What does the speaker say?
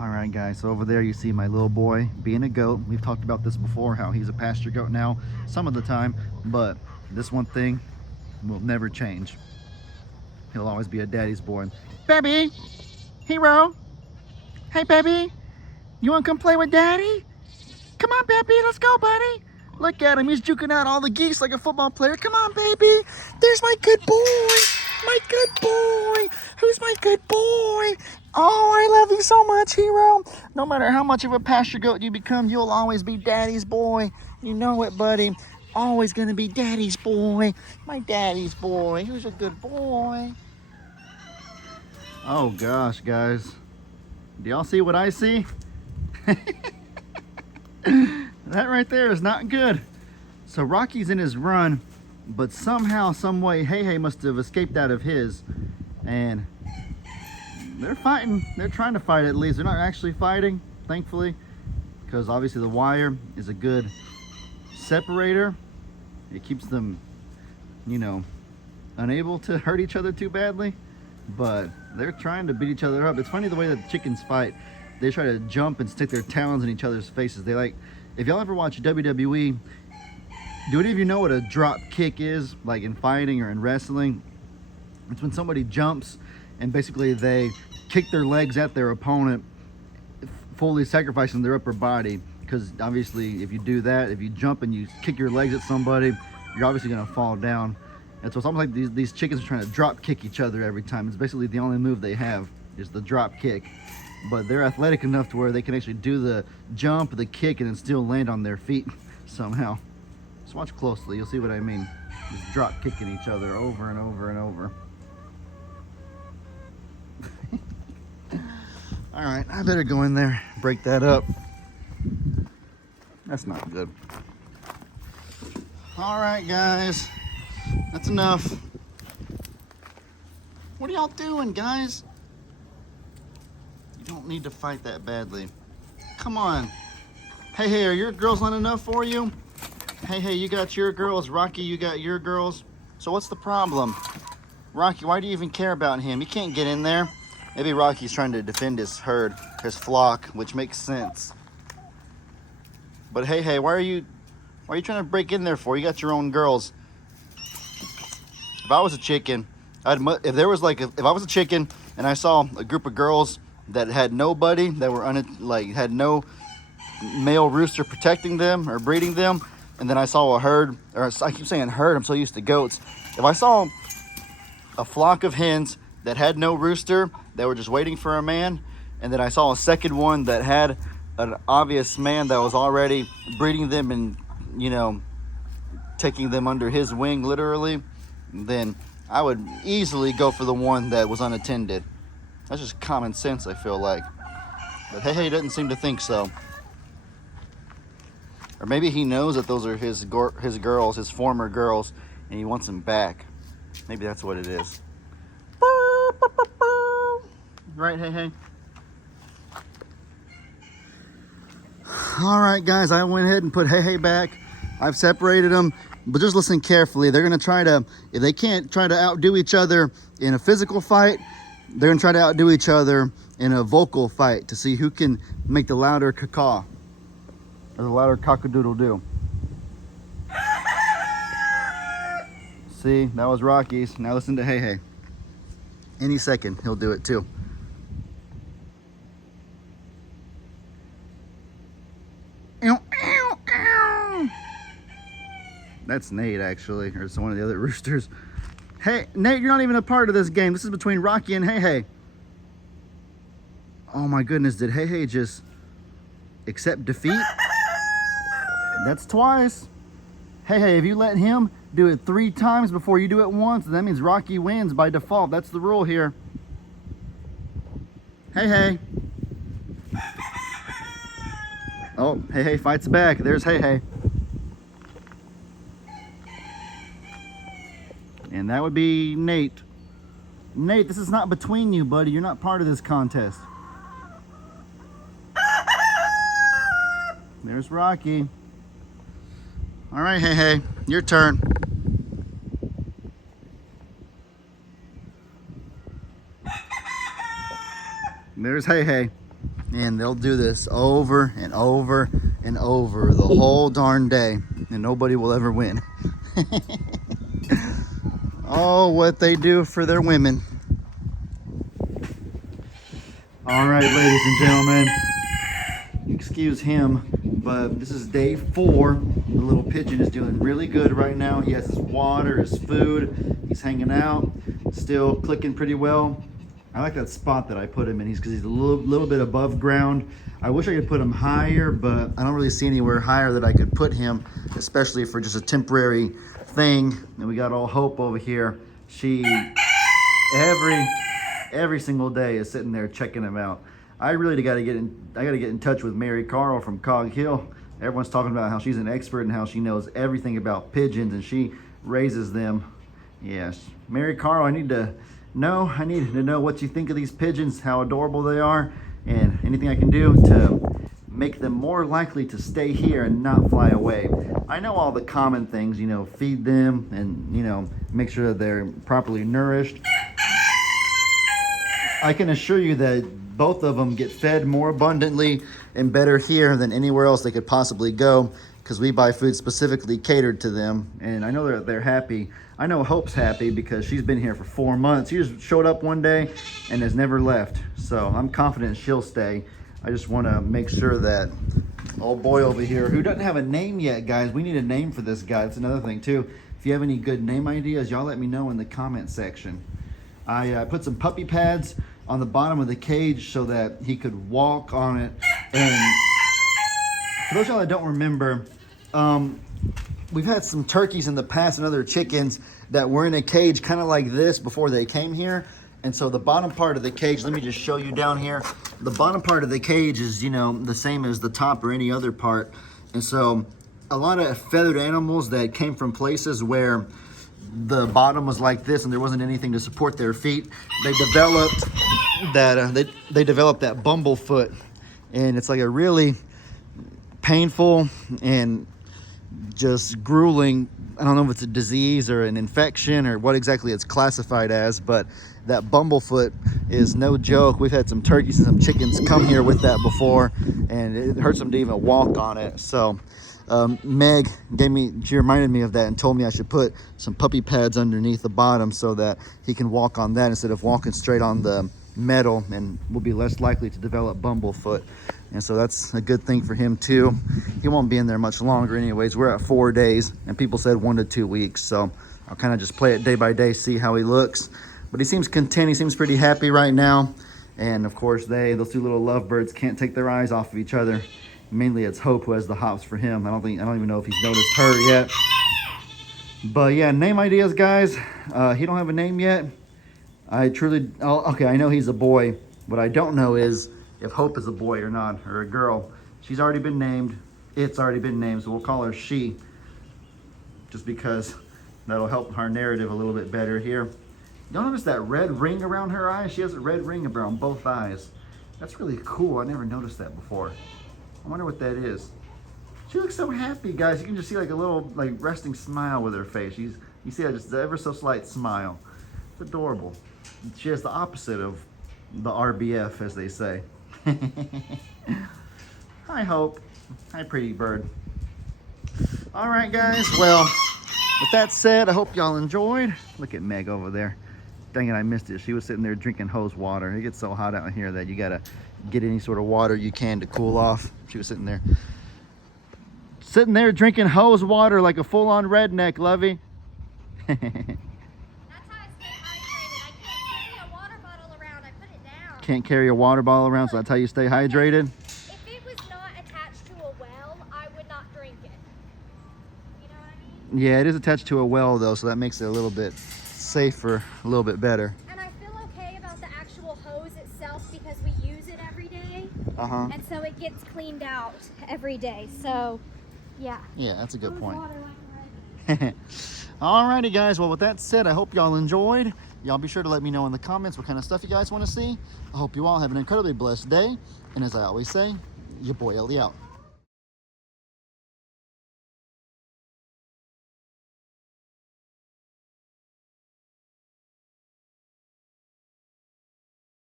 All right, guys, so over there you see my little boy being a goat. We've talked about this before, how he's a pasture goat now some of the time, but this one thing will never change. He'll always be a daddy's boy. Baby, hero, hey baby, you want to come play with daddy? Come on, baby, let's go, buddy. Look at him, he's juking out all the geese like a football player. Come on, baby, there's my good boy, my good boy. Who's my good boy? Oh, I love you so much, hero. No matter how much of a pasture goat you become, you'll always be daddy's boy. You know it, buddy. Always gonna be daddy's boy. My daddy's boy. Who's a good boy? Oh gosh, guys. Do y'all see what I see? That right there is not good. So Rocky's in his run, but somehow, some way, Hei Hei must have escaped out of his. And they're fighting. They're trying to fight at least. They're not actually fighting, thankfully, because obviously the wire is a good separator. It keeps them, you know, unable to hurt each other too badly. But they're trying to beat each other up. It's funny the way that chickens fight. They try to jump and stick their talons in each other's faces. They like, if y'all ever watch WWE, do any of you know what a drop kick is, like in fighting or in wrestling? It's when somebody jumps and basically they kick their legs at their opponent, fully sacrificing their upper body. Because obviously if you do that, if you jump and you kick your legs at somebody, you're obviously going to fall down. And so it's almost like these chickens are trying to drop kick each other every time. It's basically the only move they have is the drop kick. But they're athletic enough to where they can actually do the jump, the kick, and then still land on their feet somehow. Just watch closely, you'll see what I mean. Just drop kicking each other over and over and over. All right, I better go in there, break that up. That's not good. All right, guys, that's enough. What are y'all doing, guys? You don't need to fight that badly. Come on. Hey, hey, are your girls not enough for you? Hey, hey, you got your girls. Rocky, you got your girls. So what's the problem? Rocky, why do you even care about him? He can't get in there. Maybe Rocky's trying to defend his herd, his flock, which makes sense. But hey, hey, why are you trying to break in there for? You got your own girls. If I was a chicken, if I was a chicken and I saw a group of girls that had nobody, that were had no male rooster protecting them or breeding them, and then I saw a herd, or I keep saying herd, I'm so used to goats. If I saw a flock of hens that had no rooster, that were just waiting for a man, and then I saw a second one that had an obvious man that was already breeding them and, you know, taking them under his wing literally, then I would easily go for the one that was unattended. That's just common sense, I feel like. But Hei Hei doesn't seem to think so. Or maybe he knows that those are his girls, his former girls, and he wants them back. Maybe that's what it is. Right, Hei Hei? All right, guys, I went ahead and put Hei Hei back. I've separated them, but just listen carefully. They're gonna try to, if they can't try to outdo each other in a physical fight, they're gonna try to outdo each other in a vocal fight to see who can make the louder caw, or the louder cock-a-doodle-doo. See, that was Rocky's. Now listen to Hei Hei. Any second, he'll do it too. That's Nate, actually, or it's one of the other roosters. Hey, Nate, you're not even a part of this game. This is between Rocky and Hei Hei. Oh my goodness, did Hei Hei just accept defeat? That's twice. Hei Hei, if you let him do it 3 times before you do it once, that means Rocky wins by default. That's the rule here. Hei Hei. Oh, Hei Hei fights back. There's Hei Hei. And that would be Nate. Nate, this is not between you, buddy. You're not part of this contest. There's Rocky. All right, Hei Hei, your turn. There's Hei Hei. And they'll do this over and over and over the whole darn day, and nobody will ever win. Oh, what they do for their women. All right, ladies and gentlemen, excuse him, but this is day 4. The little pigeon is doing really good right now. He has his water, his food. He's hanging out, still clicking pretty well. I like that spot that I put him in. Because he's a little bit above ground. I wish I could put him higher, but I don't really see anywhere higher that I could put him, especially for just a temporary thing. And we got all Hope over here. She every single day is sitting there checking him out. I really got to get in touch with Mary Carl from Cog Hill. Everyone's talking about how she's an expert and how she knows everything about pigeons and she raises them. Yes, Mary Carl, I need to know what you think of these pigeons, how adorable they are, and anything I can do to make them more likely to stay here and not fly away. I know all the common things, feed them and, make sure that they're properly nourished. I can assure you that both of them get fed more abundantly and better here than anywhere else they could possibly go, because we buy food specifically catered to them. And I know they're happy. I know Hope's happy because she's been here for 4 months. She just showed up one day and has never left. So I'm confident she'll stay. I just want to make sure that old boy over here, who doesn't have a name yet, guys, we need a name for this guy. That's another thing too. If you have any good name ideas, y'all let me know in the comment section. I put some puppy pads on the bottom of the cage so that he could walk on it. And for those of y'all that don't remember, we've had some turkeys in the past and other chickens that were in a cage kind of like this before they came here. And so the bottom part of the cage, let me just show you down here. The bottom part of the cage is, the same as the top or any other part. And so a lot of feathered animals that came from places where the bottom was like this and there wasn't anything to support their feet, they developed that they developed that bumblefoot. And it's like a really painful and just grueling, I don't know if it's a disease or an infection or what exactly it's classified as, but that bumblefoot is no joke. We've had some turkeys and some chickens come here with that before, and it hurts them to even walk on it. So Meg she reminded me of that and told me I should put some puppy pads underneath the bottom so that he can walk on that instead of walking straight on the metal, and will be less likely to develop bumblefoot. And so that's a good thing for him too. He won't be in there much longer anyways. We're at 4 days and people said 1 to 2 weeks. So I'll kind of just play it day by day, see how he looks. But he seems content, he seems pretty happy right now. And of course those 2 little lovebirds can't take their eyes off of each other. Mainly it's Hope who has the hops for him. I don't even know if he's noticed her yet. But yeah, name ideas, guys. He don't have a name yet. Okay, I know he's a boy. What I don't know is if Hope is a boy or not, or a girl. She's already been named. It's already been named, so we'll call her she. Just because that'll help our narrative a little bit better here. You'll notice that red ring around her eye? She has a red ring around both eyes. That's really cool. I never noticed that before. I wonder what that is. She looks so happy, guys. You can just see like a little resting smile with her face. You see that just ever so slight smile. It's adorable. She has the opposite of the RBF, as they say. Hi, Hope. Hi, pretty bird. All right, guys. Well, with that said, I hope y'all enjoyed. Look at Meg over there. Dang it, I missed it. She was sitting there drinking hose water. It gets so hot out here that you gotta get any sort of water you can to cool off. She was sitting there drinking hose water like a full-on redneck, Lovey. That's how I stay hydrated. I can't carry a water bottle around. I put it down. Can't carry a water bottle around, so that's how you stay hydrated? If it was not attached to a well, I would not drink it. You know what I mean? Yeah, it is attached to a well, though, so that makes it a little bit safer, a little bit better. And I feel okay about the actual hose itself because we use it every day. And so it gets cleaned out every day. So, yeah. Yeah, that's a good Hose point. water like ready. Alrighty, guys. Well, with that said, I hope y'all enjoyed. Y'all be sure to let me know in the comments what kind of stuff you guys want to see. I hope you all have an incredibly blessed day. And as I always say, your boy Ellie out.